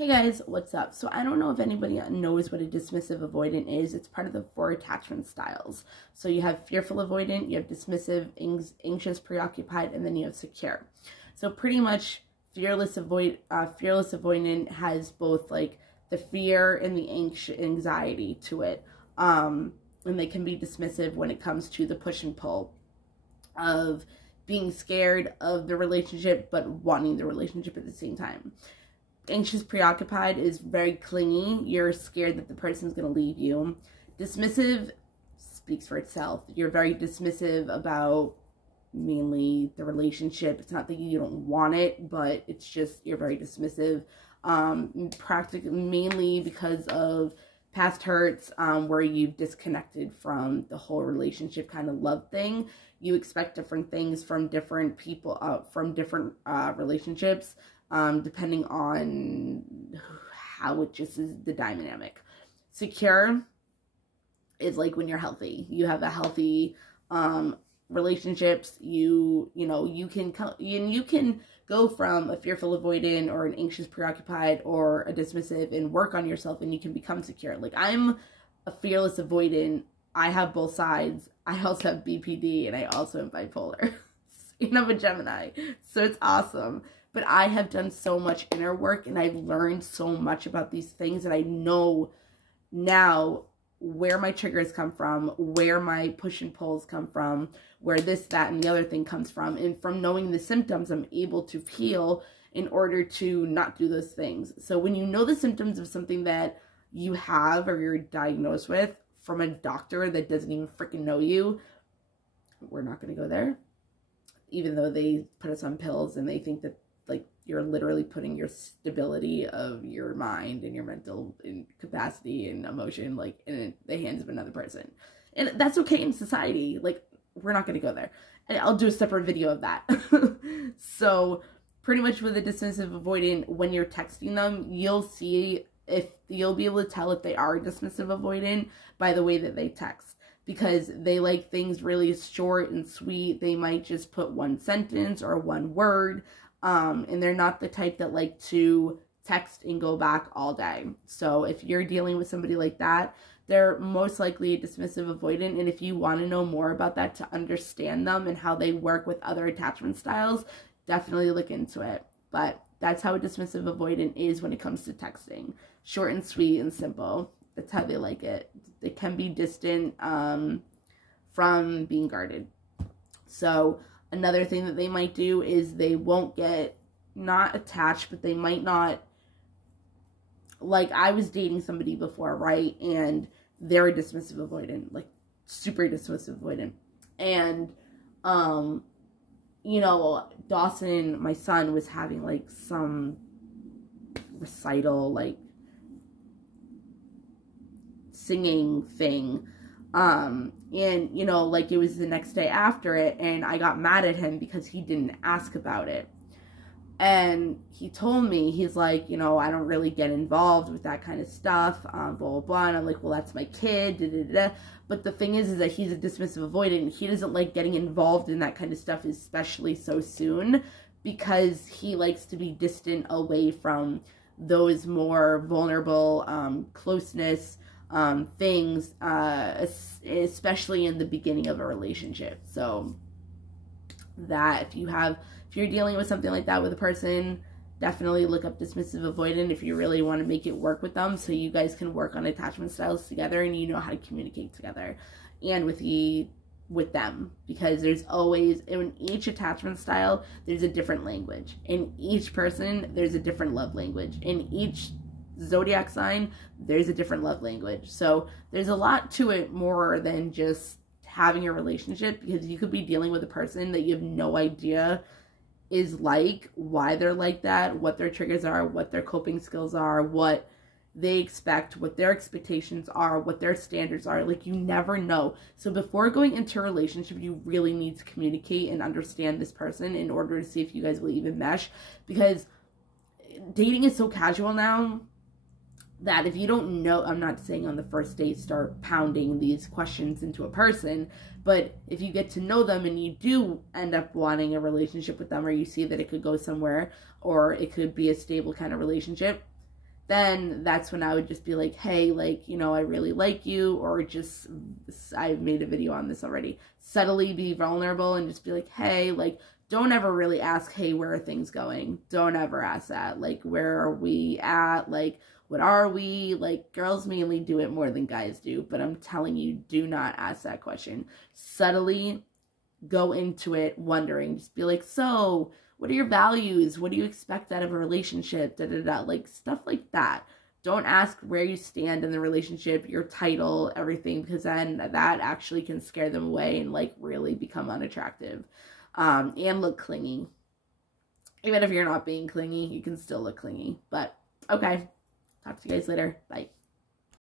Hey guys, what's up? So I don't know if anybody knows what a dismissive avoidant is. It's part of the 4 attachment styles. So you have fearful avoidant, you have dismissive, anxious, preoccupied, and then you have secure. So pretty much fearless avoidant has both like the fear and the anxiety to it. And they can be dismissive when it comes to the push and pull of being scared of the relationship but wanting the relationship at the same time. Anxious preoccupied is very clingy. You're scared that the person's going to leave you. Dismissive speaks for itself. You're very dismissive about mainly the relationship. It's not that you don't want it, but it's just you're very dismissive. Mainly because of past hurts where you've disconnected from the whole relationship kind of love thing. You expect different things from different people, from different relationships. Depending on how it just is the dynamic. Secure is like when you're healthy. You have a healthy relationships. You can go from a fearful avoidant or an anxious preoccupied or a dismissive and work on yourself, and you can become secure. Like I'm a fearless avoidant. I have both sides. I also have BPD and I also am bipolar. And I'm a Gemini, so it's awesome. But I have done so much inner work and I've learned so much about these things that I know now where my triggers come from, where my push and pulls come from, where this, that, and the other thing comes from. And from knowing the symptoms, I'm able to heal in order to not do those things. So when you know the symptoms of something that you have or you're diagnosed with from a doctor that doesn't even freaking know you, we're not going to go there. Even though they put us on pills and they think that like you're literally putting your stability of your mind and your mental capacity and emotion like in the hands of another person. And that's okay in society. Like we're not going to go there. And I'll do a separate video of that. So pretty much with a dismissive avoidant, when you're texting them, you'll see if you'll be able to tell if they are a dismissive avoidant by the way that they text. Because they like things really short and sweet. They might just put one sentence or one word. And they're not the type that like to text and go back all day. So if you're dealing with somebody like that, they're most likely a dismissive avoidant. And if you want to know more about that to understand them and how they work with other attachment styles, definitely look into it. But that's how a dismissive avoidant is when it comes to texting. Short and sweet and simple. That's how they like it. They can be distant from being guarded. So another thing that they might do is they won't get not attached, but they might not, like I was dating somebody before, right? And they're a dismissive avoidant, like super dismissive avoidant. And, you know, Dawson, my son, was having like some recital, like singing thing. And, you know, like it was the next day after it, and I got mad at him because he didn't ask about it. And he told me, he's like, you know, I don't really get involved with that kind of stuff, blah, blah, blah. And I'm like, well, that's my kid, da, da, da. But the thing is that he's a dismissive avoidant. He doesn't like getting involved in that kind of stuff, especially so soon, because he likes to be distant away from those more vulnerable, closeness, things, especially in the beginning of a relationship. So that if you're dealing with something like that with a person, definitely look up dismissive avoidant if you really want to make it work with them, so you guys can work on attachment styles together and you know how to communicate together and with them, because there's always, in each attachment style, there's a different language. In each person, there's a different love language. In each zodiac sign, there's a different love language. So there's a lot to it more than just having a relationship, because you could be dealing with a person that you have no idea is like, why they're like that, what their triggers are, what their coping skills are, what they expect, what their expectations are, what their standards are. Like, you never know. So before going into a relationship, you really need to communicate and understand this person in order to see if you guys will even mesh, because dating is so casual now that if you don't know, I'm not saying on the first date start pounding these questions into a person, but if you get to know them and you do end up wanting a relationship with them, or you see that it could go somewhere, or it could be a stable kind of relationship, then that's when I would just be like, hey, like, you know, I really like you, or just, I've made a video on this already, subtly be vulnerable and just be like, hey, like, don't ever really ask, hey, where are things going? Don't ever ask that. Like, where are we at? Like, what are we? Like, girls mainly do it more than guys do, but I'm telling you, do not ask that question. Subtly go into it wondering. Just be like, so, what are your values? What do you expect out of a relationship? Da, da, da. Like, stuff like that. Don't ask where you stand in the relationship, your title, everything, because then that actually can scare them away and, like, really become unattractive. And look clingy. Even if you're not being clingy, you can still look clingy. But, okay. Talk to you guys later. Bye.